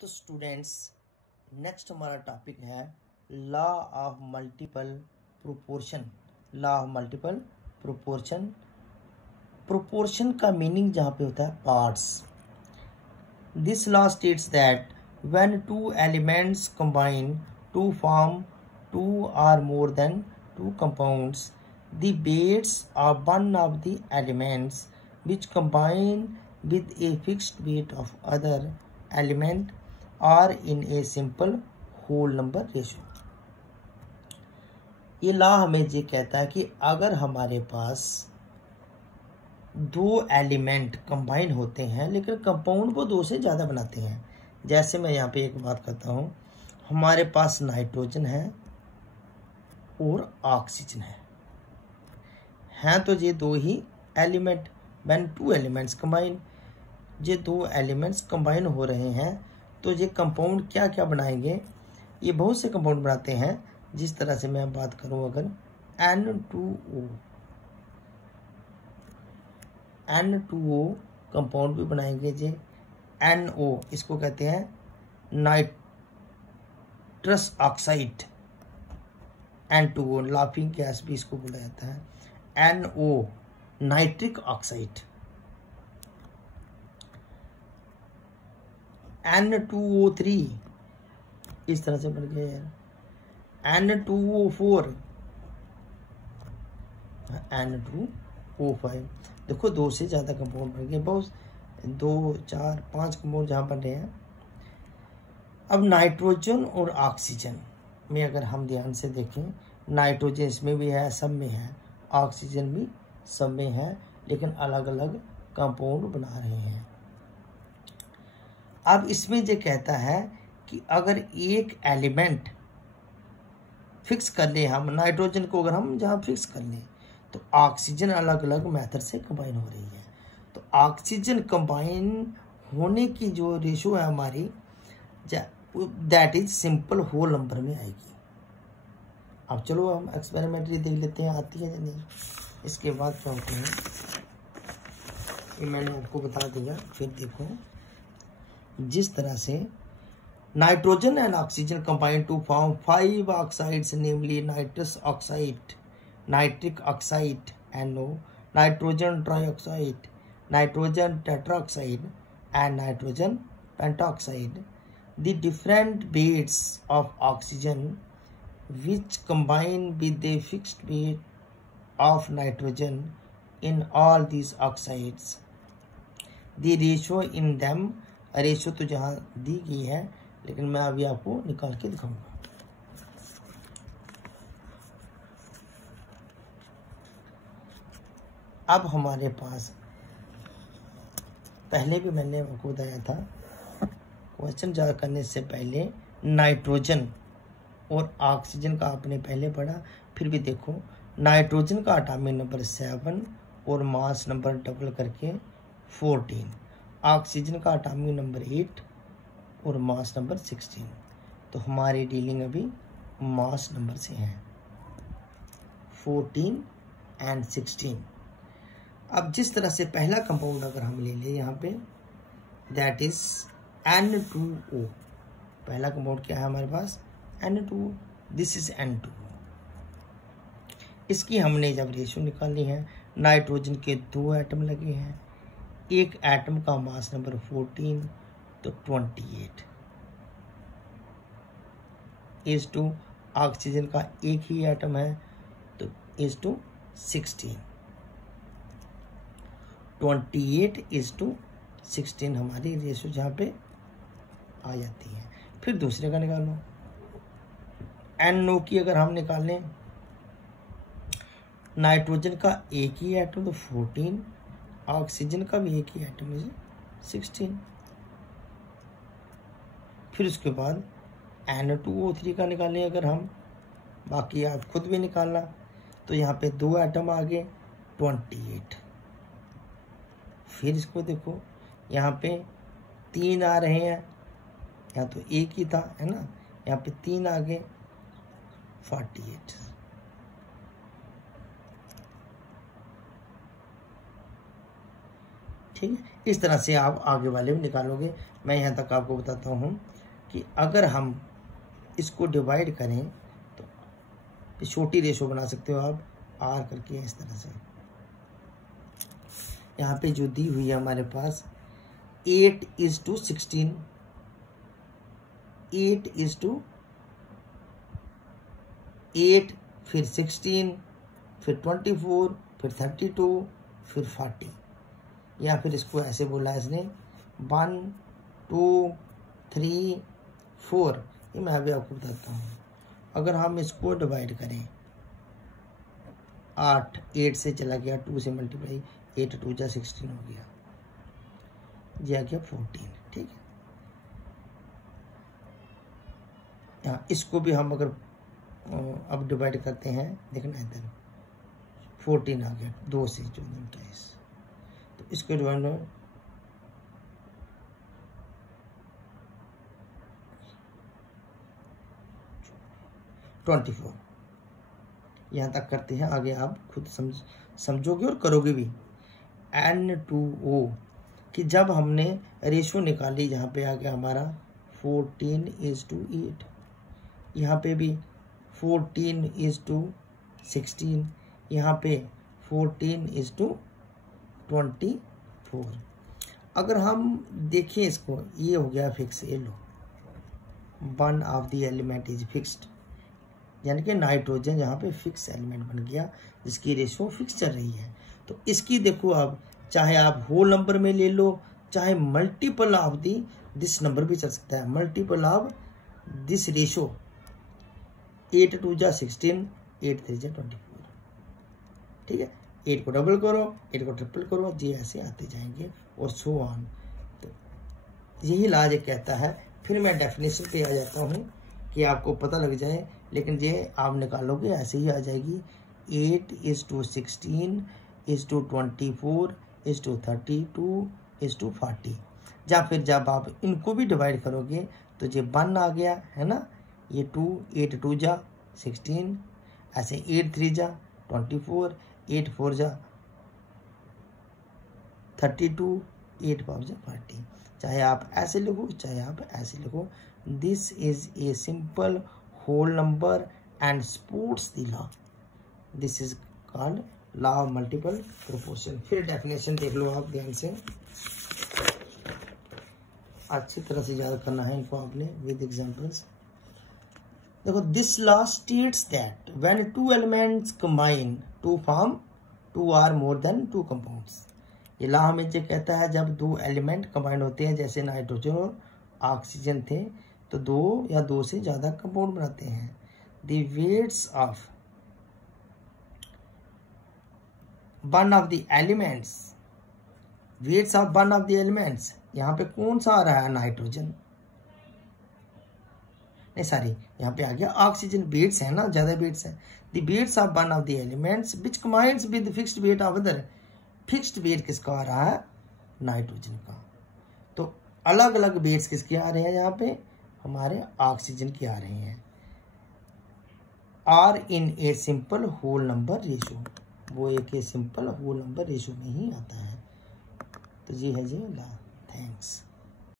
तो students, next हमारा topic है law of multiple proportion. Law of multiple proportion. Proportion का मीनिंग जहाँ पे होता है parts. This law states that when two elements combine to form two or more than two compounds, the weights of one of the elements which combine with a fixed weight of other element are in a simple whole number ratio। ये law हमें ये कहता है कि अगर हमारे पास दो element combine होते हैं लेकिन कंपाउंड को दो से ज़्यादा बनाते हैं, जैसे मैं यहाँ पे एक बात करता हूँ, हमारे पास नाइट्रोजन है और ऑक्सीजन है तो ये दो ही element, when two elements combine, ये दो एलिमेंट्स कंबाइन हो रहे हैं तो ये कंपाउंड क्या क्या बनाएंगे, ये बहुत से कंपाउंड बनाते हैं। जिस तरह से मैं बात करूं, अगर N2O कंपाउंड भी बनाएंगे, ये NO इसको कहते हैं nitrous oxide, N2O laughing gas भी इसको बोला जाता है, NO नाइट्रिक ऑक्साइड, N2O3 इस तरह से बन गया यार, N2O4, N2O5। देखो दो से ज़्यादा कंपाउंड बन गए, बहुत 2 4 5 कंपाउंड जहाँ बन रहे हैं। अब नाइट्रोजन और ऑक्सीजन में अगर हम ध्यान से देखें, नाइट्रोजन इसमें भी है, सब में है, ऑक्सीजन भी सब में है, लेकिन अलग अलग कंपाउंड बना रहे हैं। अब इसमें ये कहता है कि अगर एक एलिमेंट फिक्स कर ले, हम नाइट्रोजन को अगर हम जहाँ फिक्स कर लें तो ऑक्सीजन अलग अलग मेथड से कंबाइन हो रही है। तो ऑक्सीजन कंबाइन होने की जो रेशो है हमारी, that is simple whole number में आएगी। अब चलो हम एक्सपेरिमेंटली देख लेते हैं आती है या नहीं। इसके बाद क्या होते हैं ये मैंने आपको बता दिया। फिर देखो, जिस तरह से nitrogen and oxygen combine to form 5 oxides, namely nitrous oxide, nitric oxide NO, nitrogen trioxide, nitrogen tetraoxide and nitrogen pentaoxide. The different weights of oxygen which combine with the fixed weight of nitrogen in all these oxides, the ratio in them, ratio तो जहाँ दी गई है लेकिन मैं अभी आपको निकाल के दिखाऊंगा। अब हमारे पास पहले भी मैंने आपको बताया था, क्वेश्चन जा करने से पहले नाइट्रोजन और ऑक्सीजन का आपने पहले पढ़ा। फिर भी देखो, नाइट्रोजन का एटॉमिक नंबर 7 और मास नंबर डबल करके 14, ऑक्सीजन का एटॉमिक नंबर 8 और मास नंबर 16। तो हमारी डीलिंग अभी मास नंबर से है, 14 एंड 16। अब जिस तरह से पहला कंपाउंड अगर हम ले लें यहाँ पे, दैट इज N2O। पहला कंपाउंड क्या है हमारे पास, N2O, दिस इज N2O। इसकी हमने जब रेशो निकालनी है, नाइट्रोजन के 2 एटम लगे हैं, एक एटम का मास नंबर 14 तो 28 इज टू ऑक्सीजन का एक ही एटम है तो इज टू 16, 28 इज टू 16 हमारी रेशो जहाँ पे आ जाती है। फिर दूसरे का निकालो, NO की अगर हम निकाल लें, नाइट्रोजन का एक ही एटम तो 14, ऑक्सीजन का भी एक ही एटम है 16। फिर उसके बाद N2O3 का निकालें अगर हम, बाकी आप खुद भी निकालना, तो यहाँ पे 2 एटम आ गए 28। फिर इसको देखो, यहाँ पे 3 आ रहे हैं, यहाँ तो एक ही था है ना, यहाँ पे 3 आ गए 48। ठीक है, इस तरह से आप आगे वाले में निकालोगे। मैं यहाँ तक आपको बताता हूँ कि अगर हम इसको डिवाइड करें तो छोटी रेशो बना सकते हो आप आर करके इस तरह से। यहाँ पे जो दी हुई है हमारे पास 8:16, 8:8, फिर 16, फिर 24, फिर 32, फिर 40, या फिर इसको ऐसे बोला है इसने 1, 2, 3, 4। ये मैं अभी आपको बताता हूँ। अगर हम इसको डिवाइड करें 8 से चला गया, 2 से मल्टीप्लाई, 8 2 जा 16 हो गया, ये आ गया 14। ठीक है, यहाँ इसको भी हम अगर अब डिवाइड करते हैं, देखना इधर 14 आ गया, 2 से 24, तो इसको डिवाइड 24 यहाँ तक करते हैं। आगे आप खुद समझोगे और करोगे भी। N2O कि जब हमने रेशो निकाली, यहाँ पे आ गया हमारा 14:8, यहाँ पे भी 14:16, यहाँ पे 14:24। अगर हम देखें इसको, ये हो गया फिक्स। ये लो, one of the element is fixed, यानी कि नाइट्रोजन यहाँ पे फिक्स एलिमेंट बन गया जिसकी रेशो फिक्स चल रही है। तो इसकी देखो आप, चाहे आप होल नंबर में ले लो, चाहे मल्टीपल ऑफ दिस नंबर भी चल सकता है, मल्टीपल ऑफ दिस रेशो। 8 2 जा 16, 8 3 जा 24। ठीक है, 8 को डबल करो, 8 को ट्रिपल करो, जी ऐसे आते जाएंगे और सो ऑन। तो यही लॉजिक कहता है। फिर मैं डेफिनेशन पे आ जाता हूँ कि आपको पता लग जाए, लेकिन ये आप निकालोगे ऐसे ही आ जाएगी। 8:16:24:32:40, या फिर जब आप इनको भी डिवाइड करोगे तो ये 1 आ गया है ना, ये 2, 8 2 जा 16, ऐसे 8 3 जा 24, 8 4 जा 32, 8 5 जा 40। चाहे आप ऐसे लिखो, चाहे आप ऐसे लिखो, this is a simple whole number and supports the law. This is called law of multiple proportion. फिर डेफिनेशन देख लो आप ध्यान से, अच्छी तरह से याद करना है इनको आपने विद एग्जांपल्स। देखो, this law states that when two elements combine to form 2 or more than 2 compounds. ये लॉ हमें ये कहता है जब 2 एलिमेंट कंबाइन होते हैं, जैसे नाइट्रोजन और ऑक्सीजन थे, तो 2 या 2 से ज्यादा कंपाउंड बनाते हैं। The weights of one of the elements, weights of one of the elements, यहाँ पे कौन सा आ रहा है? नाइट्रोजन, नहीं सॉरी, यहाँ पे आ गया ऑक्सीजन। वेट्स है ना, ज्यादा वेट्स है। The weights of one of the elements which combines with fixed weight of other. Fixed weight किसका आ रहा है? नाइट्रोजन का। तो अलग अलग वेट्स किसके आ रहे हैं? यहाँ पे हमारे ऑक्सीजन के आ रहे हैं। Are in a simple whole number ratio, वो एक सिंपल होल नंबर रेशो में ही आता है। तो ये है जी ला। थैंक्स।